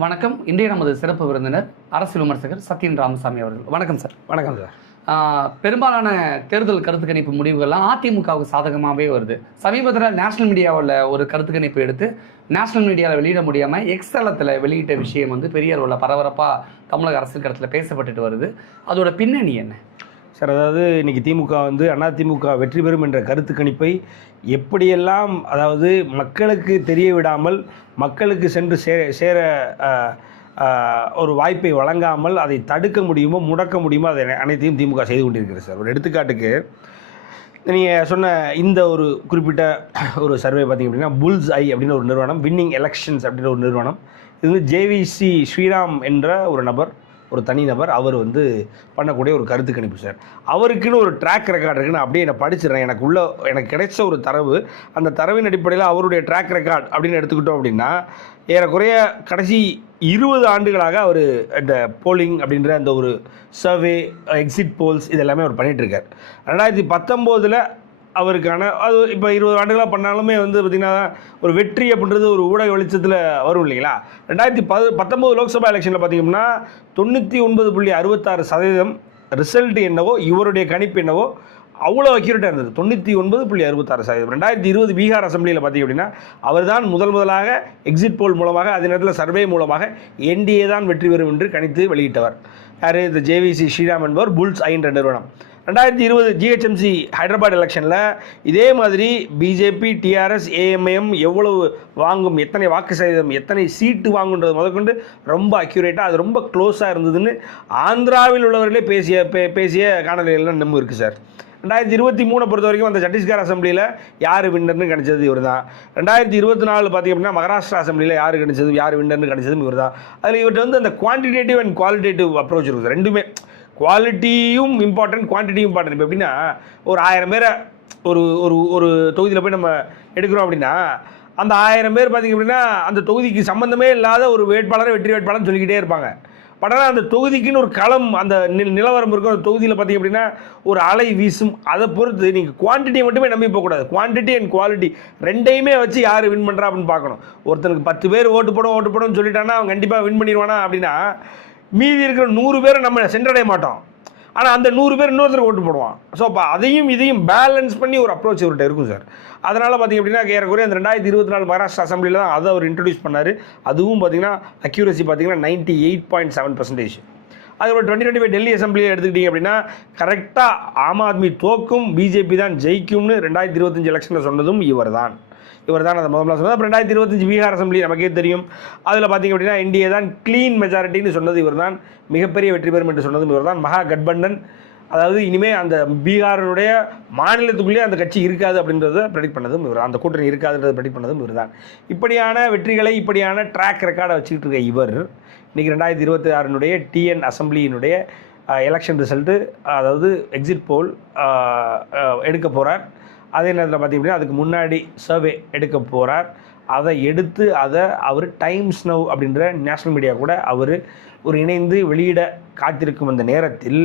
வணக்கம். இன்றைய நமது சிறப்பு விருந்தினர் அரசியல் விமர்சகர் சத்யன் ராமசாமி அவர்கள். வணக்கம் சார். வணக்கம் சார். பெரும்பாலான தேர்தல் கருத்து கணிப்பு முடிவுகள்லாம் அதிமுகவுக்கு சாதகமாகவே வருது. சமீபத்தில் நேஷனல் மீடியாவில் ஒரு கருத்து கணிப்பு எடுத்து நேஷனல் மீடியாவில் வெளியிட முடியாமல் எக்ஸ் தளத்தில் வெளியிட்ட விஷயம் பெரிய அளவில் பரபரப்பாக தமிழக அரசியல் களத்தில் பேசப்பட்டுட்டு வருது. அதோட பின்னணி என்ன சார்? அதாவது இன்றைக்கி திமுக அதிமுக வெற்றி பெறும் என்ற கருத்து கணிப்பை எப்படியெல்லாம், அதாவது மக்களுக்கு தெரிய விடாமல், மக்களுக்கு சென்று சேர ஒரு வாய்ப்பை வழங்காமல் அதை தடுக்க முடியுமோ முடக்க முடியுமோ அதை அனைத்தையும் திமுக செய்து கொண்டிருக்கிறது சார். ஒரு எடுத்துக்காட்டுக்கு நீங்கள் சொன்ன இந்த ஒரு குறிப்பிட்ட ஒரு சர்வே பார்த்திங்க அப்படின்னா, புல்ஸ் ஐ அப்படின்னு ஒரு நிறுவனம், வின்னிங் எலெக்ஷன்ஸ் அப்படின்ற ஒரு நிறுவனம், இது ஜேவிசி ஸ்ரீராம் என்ற ஒரு நபர், ஒரு தனிநபர், அவர் பண்ணக்கூடிய ஒரு கருத்து கணிப்பு சார். அவருக்குன்னு ஒரு ட்ராக் ரெக்கார்டு இருக்குன்னு அப்படியே நான் படிச்சிடறேன். எனக்கு கிடைச்ச ஒரு தரவு, அந்த தரவின் அடிப்படையில் அவருடைய ட்ராக் ரெக்கார்டு அப்படின்னு எடுத்துக்கிட்டோம் அப்படின்னா, ஏறக்குறைய கடைசி 20 ஆண்டுகளாக அவர் இந்த போலிங் அப்படின்ற அந்த ஒரு சர்வே, எக்ஸிட் போல்ஸ் இதெல்லாமே அவர் பண்ணிகிட்ருக்கார். 2019 அவருக்கான அது இப்போ 20 ஆண்டுகளாக பண்ணாலுமே பார்த்திங்கன்னா ஒரு வெற்றி அப்படின்றது ஒரு ஊடக வெளிச்சத்தில் வரும் இல்லைங்களா. 2019 லோக்சபா எலெக்ஷனில் பார்த்திங்கன்னா 99.66% ரிசல்ட் என்னவோ, இவருடைய கணிப்பு என்னவோ அவ்வளோ அக்யூரேட்டாக இருந்தது. 99.66%. 2020 பீகார் அசம்பிளியில் பார்த்திங்க அப்படின்னா அவர் தான் முதலாக எக்ஸிட் போல் மூலமாக, அதே நேரத்தில் சர்வே மூலமாக என்டிஏ தான் வெற்றி பெறும் என்று கணித்து வெளியிட்டவர். யார்? இந்த ஜேவிசி ஸ்ரீராம் என்பவர், புல்ஸ் ஐ என்ற நிறுவனம். 2020 ஜிஹெச்எம்சி ஹைதராபாத் எலெக்ஷனில் இதே மாதிரி பிஜேபி, டிஆர்எஸ், ஏஎம்ஐஎம் எவ்வளவு வாங்கும், எத்தனை வாக்கு சதவீதம், எத்தனை சீட்டு வாங்குன்றது முதற்கொண்டு ரொம்ப அக்யூரேட்டாக, அது ரொம்ப க்ளோஸாக இருந்ததுன்னு ஆந்திராவில் உள்ளவர்களே பேசிய காணொலிகள்லாம் நம்ம இருக்குது சார். 2023 பொறுத்த வரைக்கும் அந்த சத்தீஸ்கர் அசம்பிளியில் யார் வின்னர்னு கணிச்சது இவர் தான். 2024 பார்த்திங்க அப்படின்னா மகாராஷ்டிரா அசம்பிளியில் யார் கணிச்சது, யார் வின்னர்னு கணிச்சதும் இவர் தான். அதில் இவர்கிட்ட அந்த குவான்டிடேட்டிவ் அண்ட் குவாலிட்டேட்டிவ் அப்ரோச் இருக்குது. ரெண்டுமே, குவாலிட்டியும் இம்பார்ட்டன்ட், குவான்டிட்டியும் இம்பார்ட்டன்ட். இப்போ எப்படின்னா, ஒரு 1000 பேரை ஒரு தொகுதியில் போய் நம்ம எடுக்கிறோம் அப்படின்னா, அந்த 1000 பேர் பார்த்திங்க அப்படின்னா அந்த தொகுதிக்கு சம்மந்தமே இல்லாத ஒரு வேட்பாளரை வெற்றி வேட்பாளர்னு சொல்லிக்கிட்டே இருப்பாங்க. பட் ஆனால் அந்த தொகுதிக்குன்னு ஒரு களம், அந்த நிலவரம் இருக்கும். அந்த தொகுதியில் பார்த்திங்க அப்படின்னா ஒரு அலை வீசும். அதை பொறுத்து நீங்கள் குவான்டிட்டியை மட்டுமே நம்பி போகக்கூடாது. குவான்டிட்டி அண்ட் குவாலிட்டி ரெண்டையுமே வச்சு யார் வின் பண்ணுறா அப்படின்னு பார்க்கணும். ஒருத்தனுக்கு 10 பேர் ஓட்டு போடும்னு சொல்லிட்டான்னா அவன் கண்டிப்பாக வின் பண்ணிடுவானா அப்படின்னா, மீதி இருக்கிற 100 பேரை நம்ம சென்றடைய மாட்டோம். ஆனால் அந்த 100 பேர் இன்னொருத்தருக்கு ஓட்டு போடுவான். ஸோ அப்போ அதையும் இதையும் பேலன்ஸ் பண்ணி ஒரு அப்ரோச் இவர்கிட்ட இருக்கும் சார். அதனால் பார்த்திங்க அப்படின்னா ஏறக்குறைய அந்த 2024 மகாராஷ்டிரா அசம்பிளியில் தான் அதை அவர் இன்ட்ரடியூஸ் பண்ணார். அதுவும் பார்த்திங்கன்னா அக்யூரசி பார்த்திங்கன்னா 98.7%. அது ஒரு 2025 டெல்லி அசம்பிளியை எடுத்துக்கிட்டிங்க அப்படின்னா கரெக்டாக ஆம் ஆத்மி தோக்கும், பிஜேபி தான் ஜெயிக்கும்னு 2025 எலெக்ஷனில் சொன்னதும் இவர் தான் அதை முதல்ல சொன்னது. அப்புறம் 2025 பீகார் அசம்பிளி நமக்கே தெரியும். அதில் பார்த்திங்க அப்படின்னா என்டிஏ தான் க்ளீன் மெஜாரிட்டின்னு சொன்னது இவர் தான், மிகப்பெரிய வெற்றி பெறும் என்று சொன்னதும் இவர் தான். மகா கட்பந்தன், அதாவது இனிமேல் அந்த பீகாரினுடைய மாநிலத்துக்குள்ளேயே அந்த கட்சி இருக்காது அப்படின்றத ப்ரெடிக்ட் பண்ணதும் இவர், அந்த கூட்டணி இருக்காதுன்றதை ப்ரெடிக்ட் பண்ணதும் இவர் தான். இப்படியான வெற்றிகளை, இப்படியான ட்ராக் ரெக்கார்டை வச்சுக்கிட்டு இருக்க இவர் இன்றைக்கி 2026 டிஎன் அசம்பிளியினுடைய எலெக்ஷன் ரிசல்ட்டு, அதாவது எக்ஸிட் போல் எடுக்க போகிறார். அதே நேரத்தில் பார்த்திங்கன்னா அதுக்கு முன்னாடி சர்வே எடுக்க போகிறார். அதை எடுத்து அவர் டைம்ஸ் நவ் அப்படின்ற நேஷ்னல் மீடியா கூட அவர் ஒரு இணைந்து வெளியிட காத்திருக்கும் அந்த நேரத்தில்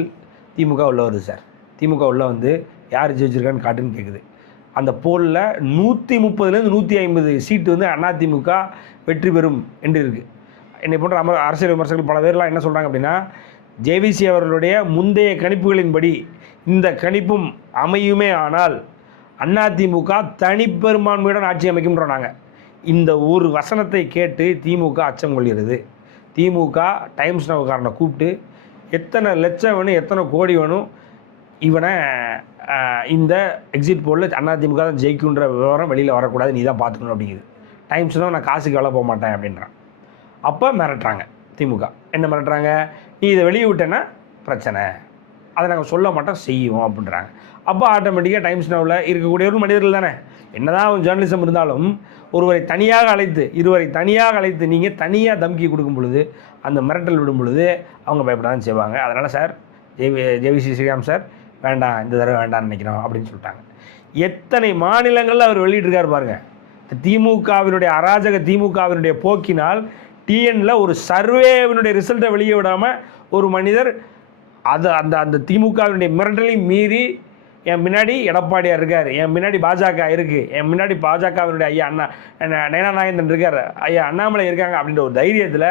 திமுக உள்ள வருது சார். திமுக உள்ள யார் ஜெயிச்சிருக்கான்னு காட்டுன்னு கேட்குது. அந்த போலில் 130லேருந்து 150 சீட்டு அதிமுக வெற்றி பெறும் என்று இருக்குது. என்னை போன்ற அரசியல் விமர்சகர்கள் பல பேர்லாம் என்ன சொல்கிறாங்க அப்படின்னா, ஜேவிசி அவர்களுடைய முந்தைய கணிப்புகளின்படி இந்த கணிப்பும் அமையுமே ஆனால் அதிமுக தனிப்பெரும்பான்மையுடன் ஆட்சி அமைக்கும்ன்றோம். நாங்கள் இந்த ஒரு வசனத்தை கேட்டு திமுக அச்சம் கொள்கிறது. திமுக டைம்ஸ் நவக்காரனை கூப்பிட்டு எத்தனை லட்சம் வேணும், எத்தனை கோடி வேணும், இவனை இந்த எக்ஸிட் போலில் அதிமுக தான் ஜெயிக்குன்ற விவரம் வெளியில் வரக்கூடாது, நீ தான் பார்த்துக்கணும் அப்படிங்குது. டைம்ஸ் நவ் நான் காசுக்கு வேலை போக மாட்டேன் அப்படின்றான். அப்போ மிரட்டுறாங்க திமுக. என்ன மிரட்டுறாங்க? நீ இதை வெளியே விட்டேன்னா பிரச்சனை, அதை நாங்கள் சொல்ல மாட்டோம், செய்வோம் அப்படின்றாங்க. அப்போ ஆட்டோமேட்டிக்காக டைம்ஸ் நவ்வில் இருக்கக்கூடியவர்கள் மனிதர்கள் தானே. என்ன தான் ஜேர்னலிசம் இருந்தாலும் ஒருவரை தனியாக அழைத்து, இருவரை தனியாக அழைத்து நீங்கள் தனியாக தம்கி கொடுக்கும் பொழுது, அந்த மிரட்டல் விடும் பொழுது அவங்க பயப்பட தான் செய்வாங்க. அதனால் சார், ஜேவிசி ஸ்ரீராம் சார் வேண்டாம், இந்த தடவை வேண்டாம்னு நினைக்கிறோம் அப்படின்னு சொல்லிட்டாங்க. எத்தனை மாநிலங்களில் அவர் வெளியிட்டிருக்கார் பாருங்கள். திமுகவினுடைய அராஜக திமுகவினுடைய போக்கினால் டிஎனில் ஒரு சர்வேவினுடைய ரிசல்ட்டை வெளியே விடாமல் ஒரு மனிதர் அந்த திமுகவினுடைய மிரட்டலை மீறி என் முன்னாடி எடப்பாடியார் இருக்கார், என் முன்னாடி பாஜக இருக்குது, என் முன்னாடி பாஜகவினுடைய ஐயா நயனா நாகேந்திரன் இருக்கார், ஐயா அண்ணாமலை இருக்காங்க அப்படின்ற ஒரு தைரியத்தில்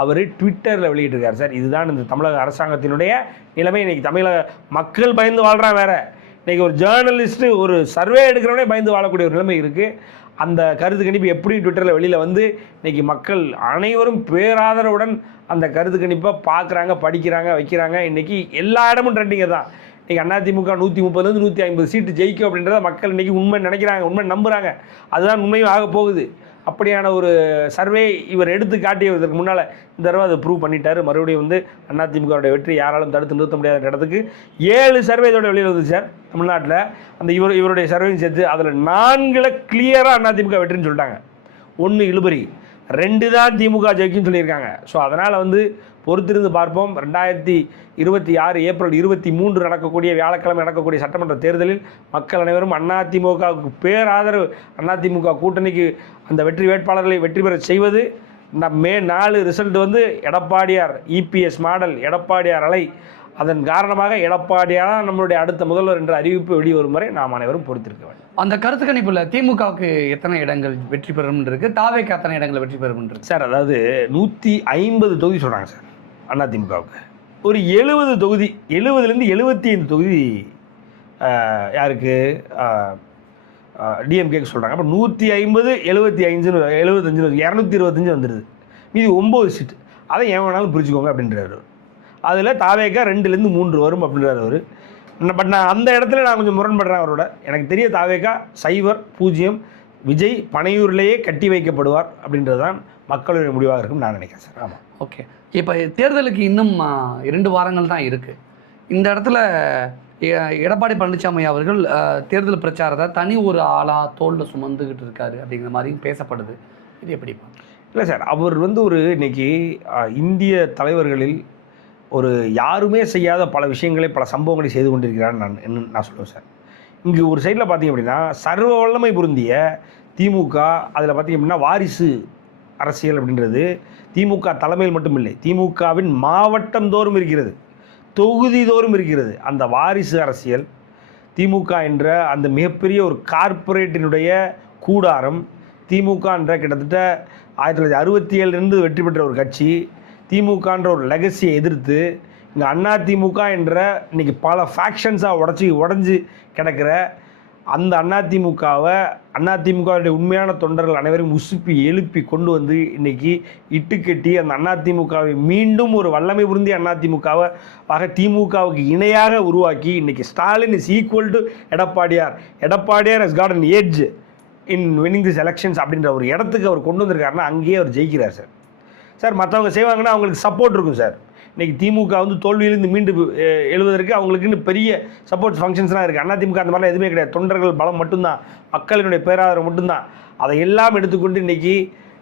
அவர் ட்விட்டரில் வெளியிட்டிருக்கார் சார். இதுதான் இந்த தமிழக அரசாங்கத்தினுடைய நிலைமை. இன்றைக்கி தமிழக மக்கள் பயந்து வாழ்கிறான். வேறு இன்றைக்கி ஒரு ஜேர்னலிஸ்ட்டு ஒரு சர்வே எடுக்கிறவனே பயந்து வாழக்கூடிய ஒரு நிலைமை இருக்குது. அந்த கருத்து கணிப்பு எப்படி ட்விட்டரில் வெளியில் வந்து இன்றைக்கி மக்கள் அனைவரும் பேராதரவுடன் அந்த கருத்து கணிப்பை பார்க்குறாங்க, படிக்கிறாங்க, வைக்கிறாங்க. இன்றைக்கி எல்லா இடமும் ட்ரெண்டிங்க தான். இன்றைக்கி அதிமுக 130 150 சீட்டு ஜெயிக்கும் அப்படின்றத மக்கள் இன்றைக்கி உண்மை நினைக்கிறாங்க, உண்மை நம்புகிறாங்க. அதுதான் உண்மையும் ஆக போகுது. அப்படியான ஒரு சர்வே இவர் எடுத்து காட்டியதற்கு முன்னால் இந்த தடவை அதை ப்ரூவ் பண்ணிட்டார். மறுபடியும் வந்து அதிமுகவுடைய வெற்றி யாராலும் தடுத்து நிறுத்த முடியாத இடத்துக்கு 7 சர்வே இதோட வெளியில் வந்து சார் தமிழ்நாட்டில். அந்த இவருடைய சர்வேயும் சேர்த்து அதில் 4 கிளியராக அதிமுக வெற்றின்னு சொல்லிட்டாங்க. 1 இழுபறி, 2 தான் திமுக ஜெயிக்குன்னு சொல்லியிருக்காங்க. ஸோ அதனால் வந்து பொறுத்திருந்து பார்ப்போம். 2026 ஏப்ரல் 23 நடக்கக்கூடிய வியாழக்கிழமை நடக்கக்கூடிய சட்டமன்ற தேர்தலில் மக்கள் அனைவரும் அதிமுகவுக்கு பேராதரவு, அதிமுக கூட்டணிக்கு அந்த வெற்றி வேட்பாளர்களை வெற்றி பெற செய்வது. மே 4 ரிசல்ட் வந்து எடப்பாடியார் இபிஎஸ் மாடல், எடப்பாடியார் அலை. அதன் காரணமாக எடப்பாடியார் நம்மளுடைய அடுத்த முதல்வர் என்ற அறிவிப்பு வெளிவரும் வரை நாம் அனைவரும் பொறுத்திருக்க வேண்டும். அந்த கருத்து கணிப்பில் திமுகவுக்கு எத்தனை இடங்கள் வெற்றி பெறும் இருக்கு, தாவேக்கு எத்தனை இடங்கள் வெற்றி பெறும் இருக்கு சார்? அதாவது 150 தொகுதி சொல்கிறாங்க சார் அதிமுகவுக்கு. ஒரு 70 தொகுதி, 70லேருந்து 75 தொகுதி யாருக்கு? டிஎம்கேக்கு சொல்கிறாங்க. அப்போ 150 75 225 வந்துடுது. மீதி 9 சீட்டு. அதை ஏன் வேணாலும் பிரிச்சுக்கோங்க அப்படின்றாரு. அதில் தாவேக்கா 2லேருந்து 3 வரும் அப்படின்றாரு அவர். பட் நான் அந்த இடத்துல நான் கொஞ்சம் முரண்படுறேன் அவரோட. எனக்கு தெரிய தாவேக்கா 0 விஜய் பனையூரிலேயே கட்டி வைக்கப்படுவார் அப்படின்றது தான் மக்களுடைய முடிவாக இருக்கும்னு நான் நினைக்கிறேன் சார். ஆமாம், ஓகே. இப்போ தேர்தலுக்கு இன்னும் 2 வாரங்கள் தான் இருக்குது. இந்த இடத்துல எடப்பாடி பழனிசாமி அவர்கள் தேர்தல் பிரச்சாரத்தை தனி ஒரு ஆளாக தோளில் சுமந்துக்கிட்டு இருக்காரு அப்படிங்கிற மாதிரியும் பேசப்படுது. இது எப்படி? இல்லை சார், அவர் வந்து ஒரு இன்னைக்கு இந்திய தலைவர்களில் ஒரு யாருமே செய்யாத பல விஷயங்களை, பல சம்பவங்களை செய்து கொண்டிருக்கிறான்னு நான் சொல்லுவேன் சார். இங்கே ஒரு சைடில் பார்த்திங்க அப்படின்னா சர்வ வல்லமை பொருந்திய திமுக, அதில் பார்த்திங்க அப்படின்னா வாரிசு அரசியல் அப்படின்றது திமுக தலைமையில் மட்டும் இல்லை, திமுகவின் மாவட்டம் தோறும் இருக்கிறது, தொகுதி தோறும் இருக்கிறது. அந்த வாரிசு அரசியல் திமுக என்ற அந்த மிகப்பெரிய ஒரு கார்ப்பரேட்டினுடைய கூடாரம். திமுக என்ற கிட்டத்தட்ட 1967 வெற்றி பெற்ற ஒரு கட்சி. திமுகன்ற ஒரு லெகசியை எதிர்த்து இங்கே அதிமுக என்ற இன்றைக்கி பல ஃபேக்ஷன்ஸாக உடஞ்சி கிடக்கிற அந்த அதிமுகவுடைய உண்மையான தொண்டர்கள் அனைவரும் உசுப்பி எழுப்பி கொண்டு வந்து இன்றைக்கி இட்டுக்கட்டி அந்த அதிமுகவை மீண்டும் ஒரு வல்லமை புரிந்திய அதிமுகவாக திமுகவுக்கு இணையாக உருவாக்கி இன்றைக்கி ஸ்டாலின் இஸ் ஈக்குவல் டு எடப்பாடியார் has got an edge in winning this elections அப்படின்ற ஒரு இடத்துக்கு அவர் கொண்டு வந்திருக்காருன்னா அங்கேயே அவர் ஜெயிக்கிறார் சார். சார் மற்றவங்க செய்வாங்கன்னா அவங்களுக்கு சப்போர்ட் இருக்கும் சார். இன்றைக்கி திமுக வந்து தோல்வியிலிருந்து மீண்டு எழுவதற்கு அவங்களுக்குன்னு பெரிய சப்போர்ட் ஃபங்க்ஷன்ஸ்லாம் இருக்குது. அதிமுக அந்த மாதிரிலாம் எதுவுமே கிடையாது. தொண்டர்கள் பலம் மட்டும்தான், மக்களினுடைய பேராதரவு மட்டும்தான். அதை எல்லாம் எடுத்துக்கொண்டு இன்றைக்கி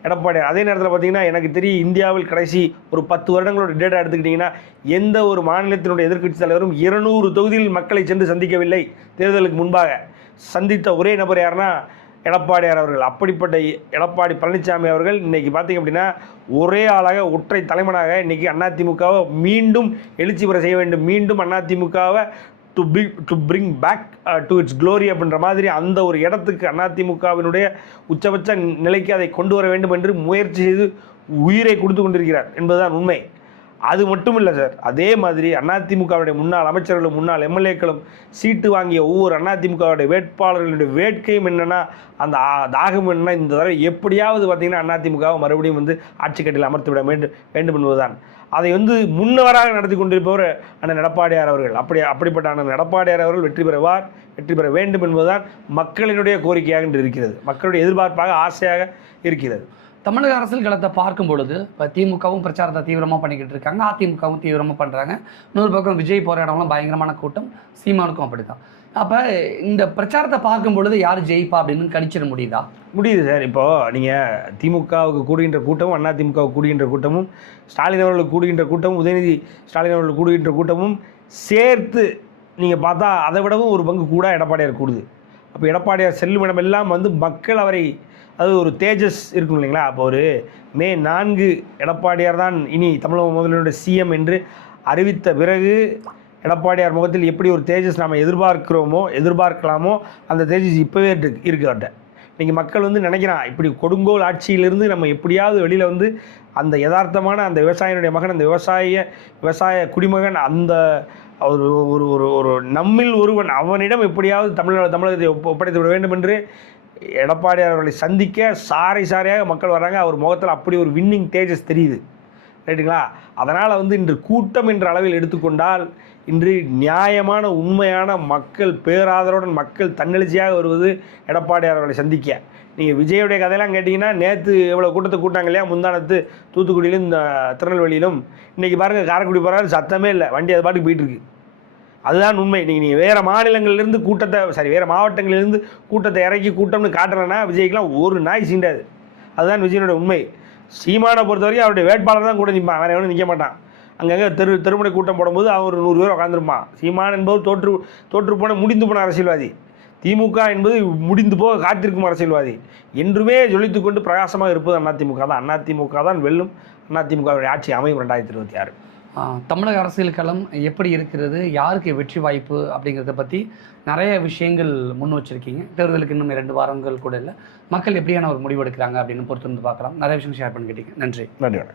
எடப்பாடி. அதே நேரத்தில் பார்த்திங்கன்னா எனக்கு தெரியும் இந்தியாவில் கடைசி ஒரு 10 வருடங்களோட டேட்டா எடுத்துக்கிட்டிங்கன்னா எந்த ஒரு மாநிலத்தினுடைய எதிர்க்கட்சி தலைவரும் 200 தொகுதியில் மக்களை சென்று சந்திக்கவில்லை. தேர்தலுக்கு முன்பாக சந்தித்த ஒரே நபர் யாருன்னா எடப்பாடியார் அவர்கள். அப்படிப்பட்ட எடப்பாடி பழனிசாமி அவர்கள் இன்றைக்கி பார்த்திங்க அப்படின்னா ஒரே ஆளாக ஒற்றை தலைமனாக இன்றைக்கி அதிமுகவை மீண்டும் எழுச்சி பெற செய்ய வேண்டும், மீண்டும் அதிமுகவை to bring back to its glory அப்படின்ற மாதிரி அந்த ஒரு இடத்துக்கு அதிமுகவினுடைய உச்சபட்ச நிலைக்கு அதை கொண்டு வர வேண்டும் என்று முயற்சி செய்து உயிரை கொடுத்து கொண்டிருக்கிறார் என்பதுதான் உண்மை. அது மட்டும் இல்லை சார், அதே மாதிரி அதிமுகவுடைய முன்னாள் அமைச்சர்களும் முன்னாள் எம்எல்ஏக்களும் சீட்டு வாங்கிய ஒவ்வொரு அதிமுகவுடைய வேட்பாளர்களுடைய வேட்கையும் என்னென்னா அந்த தாகம் என்னன்னா இந்த தடவை எப்படியாவது பார்த்திங்கன்னா அதிமுகவை மறுபடியும் வந்து ஆட்சி கட்டில் அமர்த்தி விட வேண்டும் என்பதுதான். அதை வந்து முன்னவராக நடத்தி கொண்டிருப்பவர் அண்ணன் எடப்பாடியார் அவர்கள். அப்படிப்பட்ட அண்ணன் எடப்பாடியார் அவர்கள் வெற்றி பெற வேண்டும் என்பதுதான் மக்களினுடைய கோரிக்கையாக இருக்கிறது, மக்களுடைய எதிர்பார்ப்பாக ஆசையாக இருக்கிறது. தமிழக அரசியல் களத்தை பார்க்கும் பொழுது இப்போ திமுகவும் பிரச்சாரத்தை தீவிரமாக பண்ணிக்கிட்டு இருக்காங்க, அதிமுகவும் தீவிரமாக பண்ணுறாங்க. இன்னொரு பக்கம் விஜய் போகிற இடம்லாம் பயங்கரமான கூட்டம், சீமானுக்கும் அப்படி தான். அப்போ இந்த பிரச்சாரத்தை பார்க்கும் பொழுது யார் ஜெயிப்பா அப்படின்னு கணிச்சிட முடியுது சார். இப்போது நீங்கள் திமுகவுக்கு கூடுகின்ற கூட்டமும் அதிமுகவுக்கு கூடுகின்ற கூட்டமும் ஸ்டாலின் அவர்களுக்கு கூடுகின்ற கூட்டமும் உதயநிதி ஸ்டாலின் அவர்களுக்கு கூடுகின்ற கூட்டமும் சேர்த்து நீங்கள் பார்த்தா அதை விடவும் ஒரு பங்கு கூட எடப்பாடியார் கூடுது. அப்போ எடப்பாடியார் செல்லும் இடமெல்லாம் வந்து மக்கள் அவரை அது ஒரு தேஜஸ் இருக்கும் இல்லைங்களா. அப்போ ஒரு மே 4 எடப்பாடியார் தான் இனி தமிழக முதல்வருடைய சிஎம் என்று அறிவித்த பிறகு எடப்பாடியார் முகத்தில் எப்படி ஒரு தேஜஸ் நாம் எதிர்பார்க்கலாமோ அந்த தேஜஸ் இப்போவே இருக்கு அவர்கிட்ட. இன்றைக்கி மக்கள் வந்து நினைக்கிறான், இப்படி கொடுங்கோல் ஆட்சியிலிருந்து நம்ம எப்படியாவது வெளியில் வந்து அந்த யதார்த்தமான அந்த விவசாயினுடைய மகன், அந்த விவசாய குடிமகன், அந்த ஒரு ஒரு ஒரு ஒரு நம்மில் ஒருவன், அவனிடம் எப்படியாவது தமிழகத்தை ஒப்படைத்து விட வேண்டும் என்று எடப்பாடியார் அவர்களை சந்திக்க சாரையாக மக்கள் வர்றாங்க. அவர் முகத்தில் அப்படி ஒரு வின்னிங் தேஜஸ் தெரியுது, ரைட்டுங்களா? அதனால் வந்து இன்று கூட்டம் என்ற அளவில் எடுத்துக்கொண்டால் இன்று நியாயமான உண்மையான மக்கள் பேராதரவுடன் மக்கள் தன்னெழுச்சியாக வருவது எடப்பாடியார் அவர்களை சந்திக்க. நீங்கள் விஜயுடைய கதையெல்லாம் கேட்டிங்கன்னா, நேற்று எவ்வளோ கூட்டத்தை கூட்டாங்க இல்லையா? முந்தானத்து தூத்துக்குடியிலும் இந்த திருநெல்வேலியிலும். இன்றைக்கி பாருங்கள், காரைக்குடி போகிறாரு, சத்தமே இல்லை, வண்டி அது பாட்டுக்கு போயிட்டுருக்கு. அதுதான் உண்மை. நீங்கள் வேறு மாநிலங்களிலிருந்து வேறு மாவட்டங்களிலிருந்து கூட்டத்தை இறக்கி கூட்டம்னு காட்டுறேன்னா விஜய்க்கெலாம் ஒரு நாய் சீண்டாது. அதுதான் விஜயனுடைய உண்மை. சீமானை பொறுத்த வரைக்கும் அவருடைய வேட்பாளர் தான் கூட நிற்பான், வேறு எவனும் நிற்க மாட்டான். அங்கங்கே தெருமுனை கூட்டம் போடும்போது அவன் ஒரு 100 பேர் உட்காந்துருப்பான். சீமான் என்பது தோற்று போன முடிந்து போன அரசியல்வாதி. திமுக என்பது முடிந்து போக காத்திருக்கும் அரசியல்வாதி. என்றுமே ஜொலித்து கொண்டு பிரகாசமாக இருப்பது அதிமுக தான். அதிமுக தான் வெல்லும். அதிமுகவுடைய ஆட்சி அமையும் 2026. தமிழக அரசியல் களம் எப்படி இருக்கிறது, யாருக்கு வெற்றி வாய்ப்பு அப்படிங்கிறத பற்றி நிறைய விஷயங்கள் முன் வச்சுருக்கீங்க. தேர்தலுக்கு இன்னும் 2 வாரங்கள் கூட இல்லை. மக்கள் எப்படியான ஒரு முடிவு எடுக்கிறாங்க அப்படின்னு பொறுத்து வந்து பார்க்கலாம். நிறைய விஷயம் ஷேர் பண்ணிக்கிட்டீங்க. நன்றி.